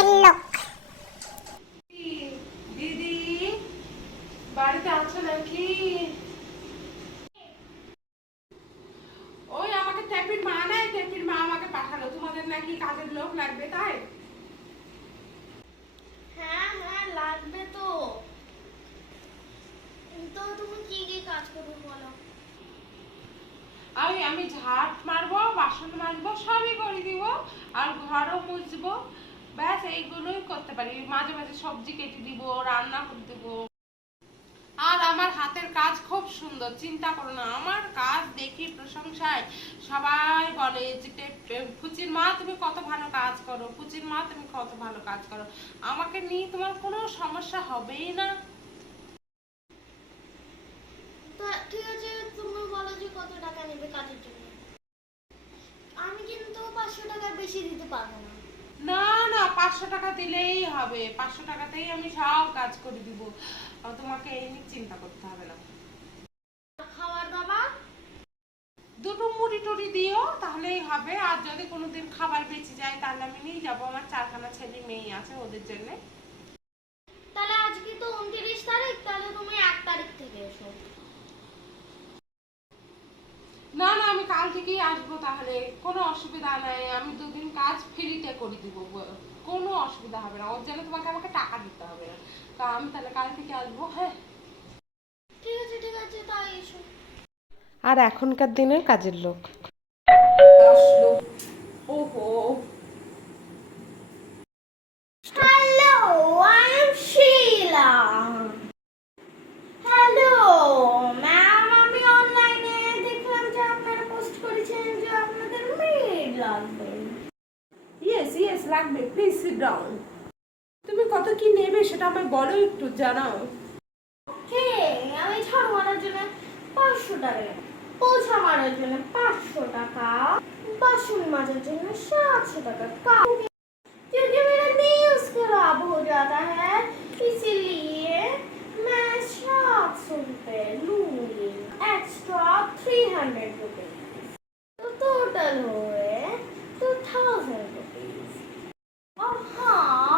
কাজের লোক। দিদি বাড়িতে আছো নাকি? ওই আমাকে ট্যাপির মা নাই, ট্যাপির মা আমাকে পাঠালো, তোমাদের নাকি কাজের লোক লাগবে তাই। হ্যাঁ হ্যাঁ লাগবে তো। তো তুমি কি কি কাজ করবে বলো? আমি ঝাড় মারবো, বাসন মাজবো, সবই করে দিব, আর ঘরও মুছবো, ব্যাস এইগুলোই করতে পারি। মাঝে মাঝে সবজি কেটে দিব, রান্না করে দিব। আর আমার হাতের কাজ খুব সুন্দর, চিন্তা করো না। আমার কাজ দেখি প্রশংসায় সবাই বলে যে ফুচির মা তুমি কত ভালো কাজ করো, ফুচির মা তুমি কত ভালো কাজ করো। আমাকে নিয়ে তোমার কোনো সমস্যা হবেই না। তো ঠিক আছে, তুমি বলো যে কত টাকা নেবে কাজের জন্য। আমি কিন্তু 500 টাকার বেশি দিতে পারবো না। না না, 500 টাকা দিলেই হবে, 500 টাকাতেই আমি সব কাজ করে দিব, তোমাকে এই নিয়ে চিন্তা করতে হবে না। খাবার দাবার দুটো মুড়ি টুড়ি দিও তাহলেই হবে। আর যদি কোনোদিন খাবার বেঁচে যায় তাহলে আমি নিয়ে যাবো, আমার 4খানা ছেলে মেয়ে আছে ওদের জন্য। তাহলে আজকে তো 29 তারিখ, তাহলে তুমি 1 তারিখ থেকে এসো। না না, আমি কাল থেকেই আসবো, তাহলে কোনো অসুবিধা নাই। আমি 2 দিন কাজ ফ্রিতে করে দিব, কোনো অসুবিধা হবে না। ওর জন্য তোমাকে আমাকে টাকা দিতে হবে না। তা আমি তাহলে কাল থেকে আসবো। হ্যাঁ ঠিক আছে তাই এসো। আর এখনকার দিনের কাজের লোক ওহো। Hello, I am Sheela. Hello ma'am, আমি অনলাইনে দেখলাম যে আপনারা পোস্ট করেছেন যে আপনাদের মেড লাগবে। ইয়েস ইয়েস, লাগবে। Please sit down. তুমি কত কি নেবে সেটা আমায় বলো, একটু জানাও। ওকে, আমি ঝাড়ু মারার জন্য 500 টাকা নেব, পোছা মারার জন্য 500 টাকা, বাসন মাজার জন্য 700 টাকা। क्योंकि मेरा नेल्स खराब हो जाता है, इसीलिए मैं 700 रुपए लूंगी, एक्स्ट्रा 300 रुपीज, तो टोटल हुए 2000 रुपीज। और हाँ,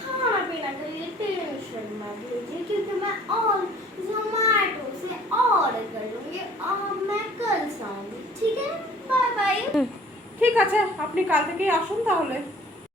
खाना पीना के लिए टेंशन मत लीजिए, क्योंकि मैं ऑल जोमैटो से ऑर्डर कर लूंगी और मैं कल से आऊंगी। ठीक है, बाय बाय। ঠিক আছে, আপনি কাল থেকেই আসুন তাহলে।